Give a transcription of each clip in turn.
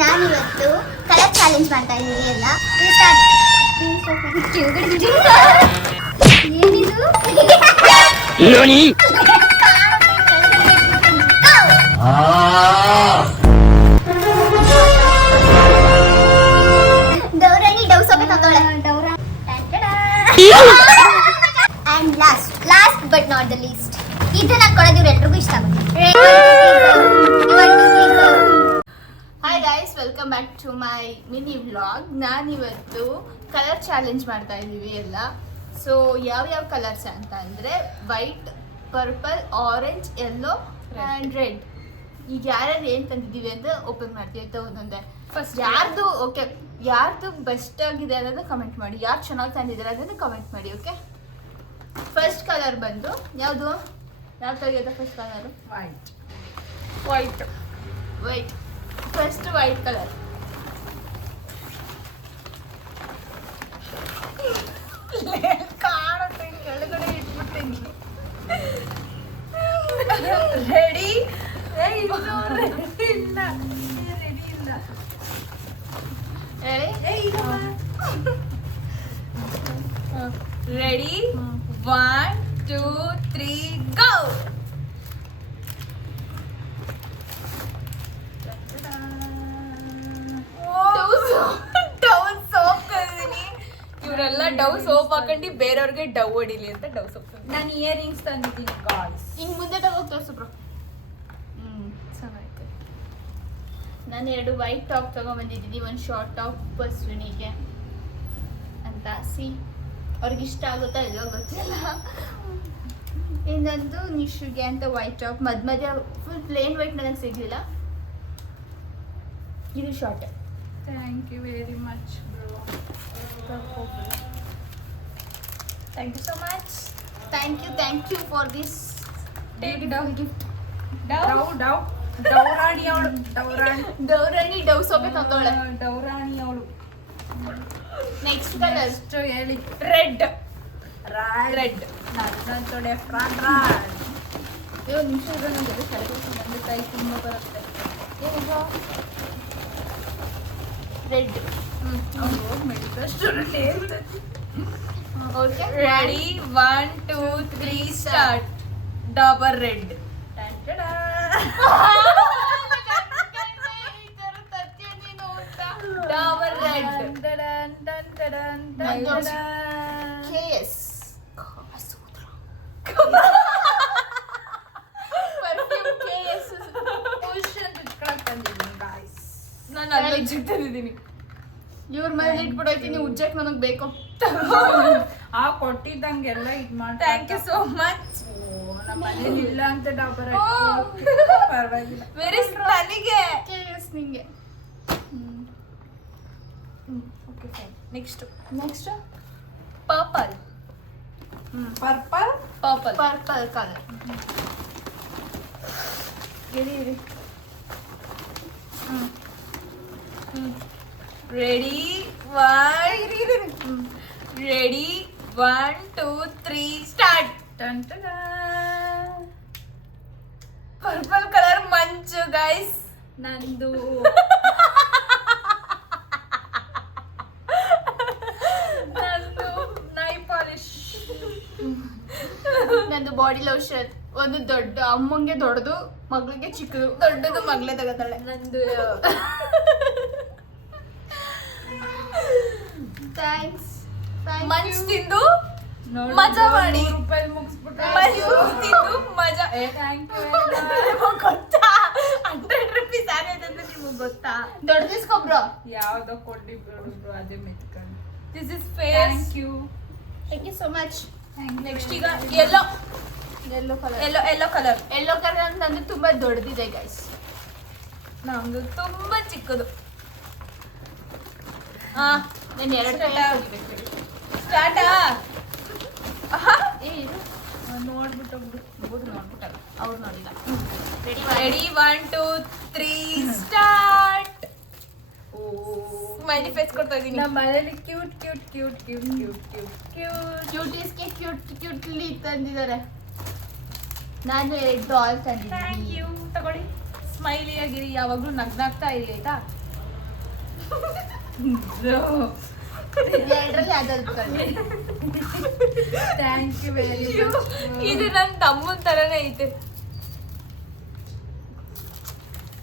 ನಾನಿವತ್ತು colour challenge ಮಾಡ್ತಾ ಇದ್ದೀವಿ ಎಲ್ಲ. ಏನಿದು? ಡೌರಾಣಿ ಡೌ ಸೊಪ್ಪೆ ತಂದೋಳೆ. And last but not the least, ಇದನ್ನ ಕೊಡೋದು ಎಲ್ರಿಗೂ ಇಷ್ಟ ಆಗುತ್ತೆ. Hi guys, welcome back to my mini vlog. ನಾನಿವತ್ತು ಕಲರ್ ಚಾಲೆಂಜ್ ಮಾಡ್ತಾ ಇದ್ದೀವಿ ಎಲ್ಲ. ಸೊ ಯಾವ್ಯಾವ ಕಲರ್ಸ್ ಅಂತ ಅಂದರೆ white, purple, orange, yellow and red. ಈಗ ಯಾರ್ಯಾರು ಏನು ತಂದಿದ್ದೀವಿ ಅಂತ ಓಪನ್ ಮಾಡ್ತೀವಿ ಅಂತ ಒಂದೊಂದೇ. ಫಸ್ಟ್ ಯಾರ್ದು ಬೆಸ್ಟ್ ಆಗಿದೆ ಅನ್ನೋದನ್ನ ಕಮೆಂಟ್ ಮಾಡಿ, ಯಾರು ಚೆನ್ನಾಗಿ ತಂದಿದ್ದಾರೆ ಅದನ್ನು ಕಮೆಂಟ್ ಮಾಡಿ. ಓಕೆ, ಫಸ್ಟ್ ಕಲರ್ ಬಂದು ಯಾವುದು? ಯಾವ ತೆಗೆಯೋದು first colour? White. First white colour. ಕಾಣುತ್ತೆ, ಕೆಳಗಡೆ ಇಟ್ಬಿಡ್ತೀನಿ. ರೆಡಿ? ರೆಡಿ? 1, 2, 3, go! ಇವರೆಲ್ಲ ಡವ್ ಸೋಪ್ ಹಾಕೊಂಡು ಬೇರೆಯವ್ರಿಗೆ ಡವ್ ಹೊಡಿಲಿ ಅಂತ ಡವ್ ಸೋಪ್. ನಾನು ಇಯರ್ ರಿಂಗ್ಸ್ ತಂದಿದ್ದೀನಿ ಗಾಯ್ಸ್. ಹಿಂಗ್ ಮುಂದೆ ತಗೋಗಿ ತೋರ್ಸಬ್ರು. ಚೆನ್ನಾಯ್ತು. ನಾನು 2 ವೈಟ್ ಟಾಪ್ ತಗೊಂಡ್ಬಂದಿದ್ದೀನಿ, ಒಂದು ಶಾರ್ಟ್ ಟಾಪ್ ಬಸ್ವಿನಿಗೆ ಅಂತ. ಅವ್ರಿಗೆ ಇಷ್ಟ ಆಗುತ್ತಾ ಇಲ್ಲೋ ಗೊತ್ತಿಲ್ಲ. ಇನ್ನೊಂದು ನಿಶುಗೆ ಅಂತ ವೈಟ್ ಟಾಪ್. ಮಧ್ಯ ಫುಲ್ ಪ್ಲೇನ್ ವೈಟ್ ನನಗೆ ಸಿಗಲಿಲ್ಲ. ಇದು short. Thank you very much bro. Thank you so much. Thank you for this gift. ಡೌರಾಣಿ ಅವಳು. ಡೌರಾಣಿ ಡವ್ ಸೋಪೆ ತಂದೋಳೆ. ಡೌರಾಣಿ ಅವಳು. ನೆಕ್ಸ್ಟ್ ಕಲರ್ ಹೇಳಿ. ರೆಡ್. ನನ್ನ ತೊಡೆ ಫ್ರಾನ್. ನಿಮಿಷ ನನಗೆ ನನ್ನ ಕೈ ತುಂಬ ಬರುತ್ತೆ. Red. Medical store. Okay, ready? 1, 2, 3 start. Dabur red. Dabur red. KS perfume KS ನಾನು ಅಲ್ಲಿ ಉಜ್ಜಕ್ ತಂದಿದ್ದೀನಿ. ಇವ್ರ ಮೇಲೆ ಇಟ್ಬಿಡೋಯ್ತೀನಿ, ಉಜ್ಜಕ್ ನನಗೆ ಬೇಕು. ಕೊಟ್ಟಿದ್ದಂಗೆಲ್ಲ ಇದು ಮಾಡಿ. Thank you so much. ನಮ್ಮ ಮನೇಲಿ ಇಲ್ಲ ಅಂತ ಡಾಬರ್ ಪರವಾಗಿಲ್ಲ. ವೆರಿ ನನಗೆ KS ನಿಂಗೆ. Okay fine. Next purple. Purple colour. ಇರಿ. ರೆಡಿ? 1, 2, 3 ಸ್ಟಾರ್ಟ್. ಪರ್ಪಲ್ ಕಲರ್ ಮಂಚು ಗೈಸ್. ನಂದು ನೈ ಪಾಲಿಶ್. ನಂದು ಬಾಡಿ ಲೋಷನ್. ಒಂದು ದೊಡ್ಡ ಅಮ್ಮಂಗೆ ದೊಡ್ಡದು, ಮಗಳಿಗೆ ಚಿಕ್ಕದು. ದೊಡ್ಡದು ಮಗಳೇ ತಗೋತಾಳೆ. ನಂದು ಥ್ಯಾಂಕ್ಸ್. ಮಂಚ್ ತಿಂದು ನೋಡಿ, ಮಜಾ ಮಾಡಿ. ರೂಪಾಯಿ ಮುಗಿಸ್ಬಿಟ್ಟು ತಿಂದು ಮಜಾ. Thank you. ಗೊತ್ತಾ 100 ರೂಪೀಸ್ ಆಗಿದೆ ಅಂತ ನಿಮಗೆ ಗೊತ್ತಾ? ದೊಡ್ಡದಿಸ್ಕೊಬ್ರು. ಯಾವ್ದೋ ಕೊಟ್ಟಿಬ್ರು ಅದೇ ಮೆತ್ಕೊಂಡು. This is face. Thank you so much. Next ಈಗ ಯೆಲ್ಲೋ ಕಲರ್ ಅಂತಂದ್ರೆ ತುಂಬಾ ದೊಡ್ಡದಿದೆ ಗೈಸ್. ನಮ್ದು ತುಂಬಾ ಚಿಕ್ಕದು. ನಾನು 2 ಸ್ಟಾರ್ಟಾ? ನೋಡ್ಬಿಟ್ಟು ಅವ್ರು ನೋಡಿಲ್ಲ. ರೆಡಿ? 1, 2, 3 ಸ್ಟಾರ್ಟ್. ಸ್ಮೈಲಿ ಫೇಸ್ ಕೊಡ್ತಾ ಇದೀನಿ. ನಮ್ಮ ಮನೇಲಿ ಕ್ಯೂಟ್ ಕ್ಯೂಟೀಸ್ಗೆ ಕ್ಯೂಟ್ಲಿ ತಂದಿದ್ದಾರೆ. ನಾನು 2 ಡಾಲ್ ತಂದಿದ್ದೀನಿ. Thank you. ತಗೊಳ್ಳಿ. ಸ್ಮೈಲಿ ಆಗಿರಿ, ಯಾವಾಗಲೂ ನಗ್ನಾಗ್ತಾ ಇರಿ ಆಯ್ತಾ. ಎರಡರಲ್ಲಿ ಯಾವ್ದಾದ್ರು ಕಲಿ. Thank you very much. ಇದು ನನ್ನ ತಮ್ಮನ ತರನೇ ಐತೆ.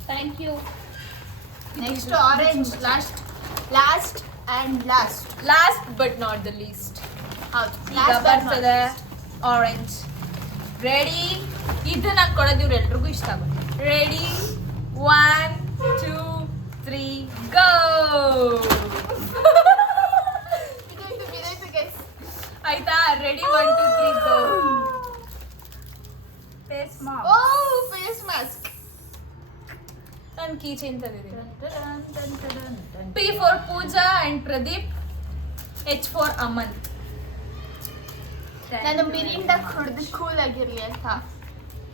Thank you. Next orange. Last and last. Last but not the least. ಹೌದು, ಈಗ ಬರ್ತದೆ ಆರೆಂಜ್. ರೆಡಿ? ಇದನ್ನ ಕೊಡೋದು ಇವ್ರೆಲ್ರಿಗೂ ಇಷ್ಟ ಆಗುತ್ತೆ. Ready 1 2 3 go. ಆಯ್ತಾ? Ready 1 2 3 go. Face mask. ಓ, ಫೇಸ್ ಮಾಸ್ಕ್. ನಾನು ಕೀ ಚೈನ್ ತಂದಿದ್ದೀನಿ. P for Pooja and Pradeep. H for Aman. ನಾನು ಮಿರಿಂಡ ಕುಡ್ದು ಕೂಲ್ ಆಗಿರ್ಲಿ ಅಂತ.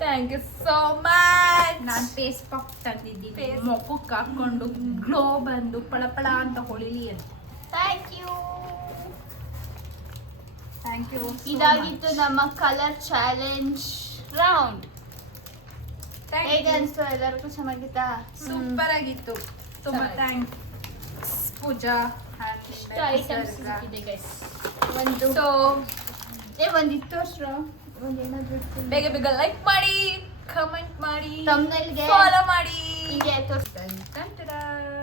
Thank you so much. ನಾನು ಫೇಸ್ ಪಾಕ್ ತಂದಿದ್ದೀನಿ. Face- ಮೊಖಕ್ಕೆ ಹಾಕೊಂಡು ಗ್ಲೋ ಬಂದು ಪಳಪಳ ಅಂತ ಹೊಳಿಲಿ ಅಂತ. Thank you. Thank you. ಇದಾಗಿತ್ತು ನಮ್ಮ ಕಲರ್ ಚಾಲೆಂಜ್ ರೌಂಡ್. ಹೇಗೆ ಅನಿಸ್ತು? ಎಲ್ಲರಿಗೂ ಚೆನ್ನಾಗಿತ್ತಾ? ಸೂಪರ್ ಆಗಿತ್ತು. ತುಂಬಾ ಚೆನ್ನಾಗಿ. ಥ್ಯಾಂಕ್ಸ್ ಪೂಜಾ ಇಷ್ಟು ಐಟಮ್ಸ್ ಇದೆ ಗೈಸ್. ಒಂದು ಸೊ ಒಂದಿತ್ತು ಅಷ್ಟು ಒಂದು ಏನಾದ್ರು ಬೇಗ ಬೇಗ ಲೈಕ್ ಮಾಡಿ, ಕಮೆಂಟ್ ಮಾಡಿ, ತಮ್ಮನೇಲ್ಗೆ ಫಾಲೋ ಮಾಡಿ. ಹಿಂಗೆ ತೋರಿಸ್ತಾ ಟನ್ ಟನ್ ಟನ್.